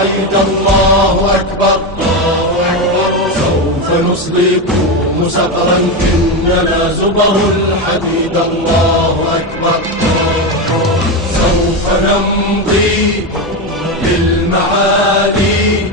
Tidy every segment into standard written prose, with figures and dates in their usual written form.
الوعيد الله أكبر. سوف نصليكم صقرا إننا زبر الحديد الله أكبر. سوف نمضي بالمعالي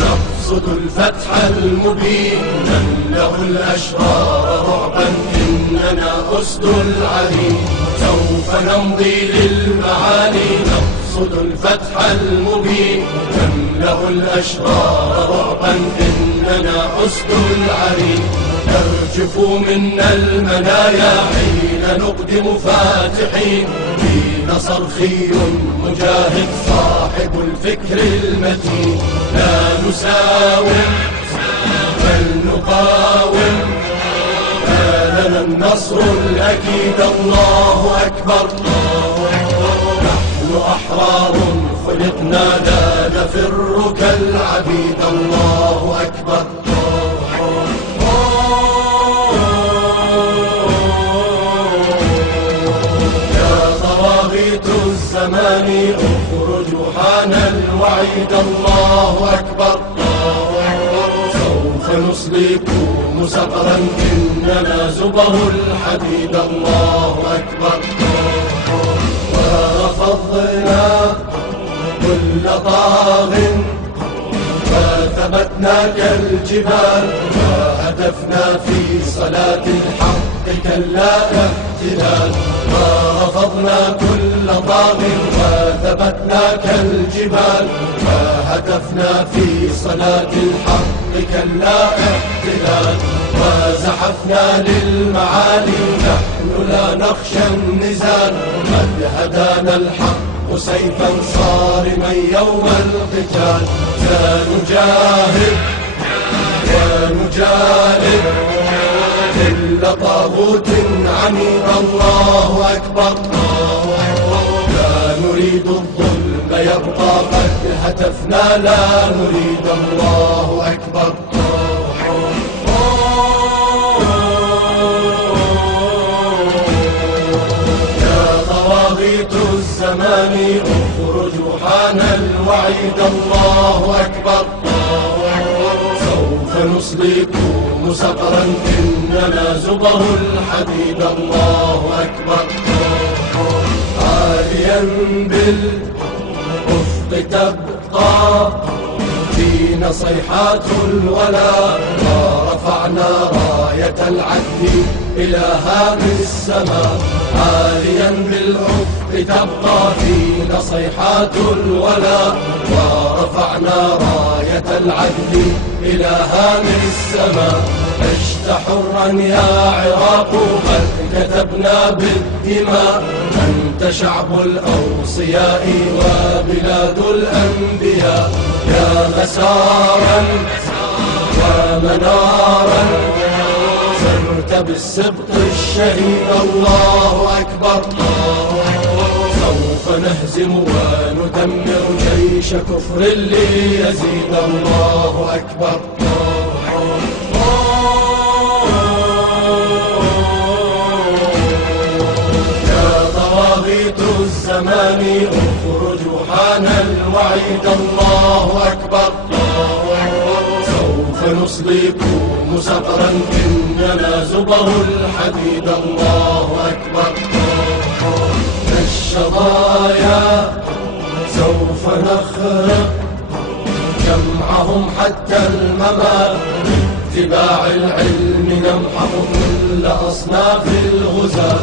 نقصد الفتح المبين نملأ الأشرار رعبا إننا أسد العلي. سوف نمضي للمعالي نقصد الفتح المبين نملأ الأشرار رعبا إننا أسد العلي. ترجف منا المنايا حين نقدم فاتحين فينا صرخي مجاهد صاحب الفكر المتين. لا نساوم بل نقاوم لنا النصر الأكيد الله أكبر. نحن أحرار خلقنا لا نفر كالعبيد الله أكبر. الزمان اخرجوا حان الوعيد الله أكبر. سوف نصليكم صقرا إننا زبر الحديد الله أكبر. ورفضنا كل طاغ وثبتنا كالجبال وهدفنا في صلاة الحق كلا اهتدال. ورفضنا كل طاغ وثبتنا كالجبال وهدفنا في صلاة الحق كلا اهتدال. وزحفنا للمعالي نحن لا نخشى النزال. قد هدانا الحق سيفا صارما يوم القتال. سنجاهد ونجالد كل طاغوت عنيد الله أكبر. لا نريد الظلم يبقى قد هتفنا لا نريد الله أكبر. الزمان اخرجوا حان الوعيد الله أكبر. سوف نصليكم صقرا إننا زبر الحديد الله أكبر. عاليا بالأفق تبقى فينا صيحات الولاء. ورفعنا راية العدل إلى هام السماء. عاليا بالأفق تبقى فينا صيحات الولاء. ورفعنا راية العدل إلى هام السماء. عشت حرا يا عراق قد كتبنا بالدماء. أنت شعب الأوصياء وبلاد الأنبياء. يا مسارا ومنارا سرت بالسبط الشهيد الله أكبر. سوف نهزم وندمر جيش كفر ليزيد الله أكبر. يا طواغيت الزمان اخرجوا حان الوعيد الله أكبر. سوف نصليكم صقرا إننا زبر الحديد الله أكبر. الشظايا سوف نخرق جمعهم حتى الممات. باتباع العلم نمحق كل أصناف الغزاة.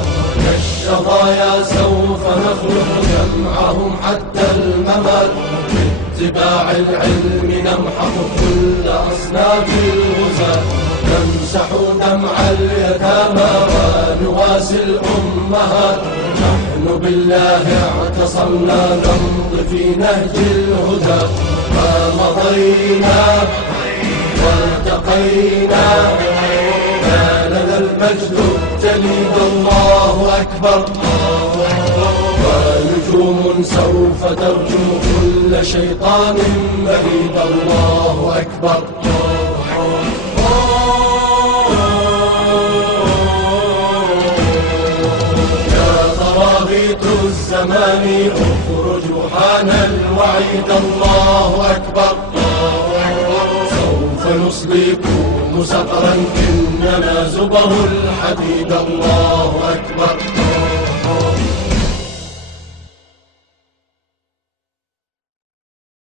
الشظايا سوف نخرق جمعهم حتى الممات. باتباع العلم نمحق كل أصناف الغزاة. نمسح دمع اليتامى ونواسي الأمهات. نحن بالله اعتصمنا نمضي في نهج الهدى. ومضينا والتقينا ما لنا المجد الجليد الله أكبر. ونجوم سوف ترجو كل شيطان مريد الله أكبر. الزمان اخرجوا حان الوعيد الله أكبر سوف نصليكم سقرا إنما زبر الحديد الله أكبر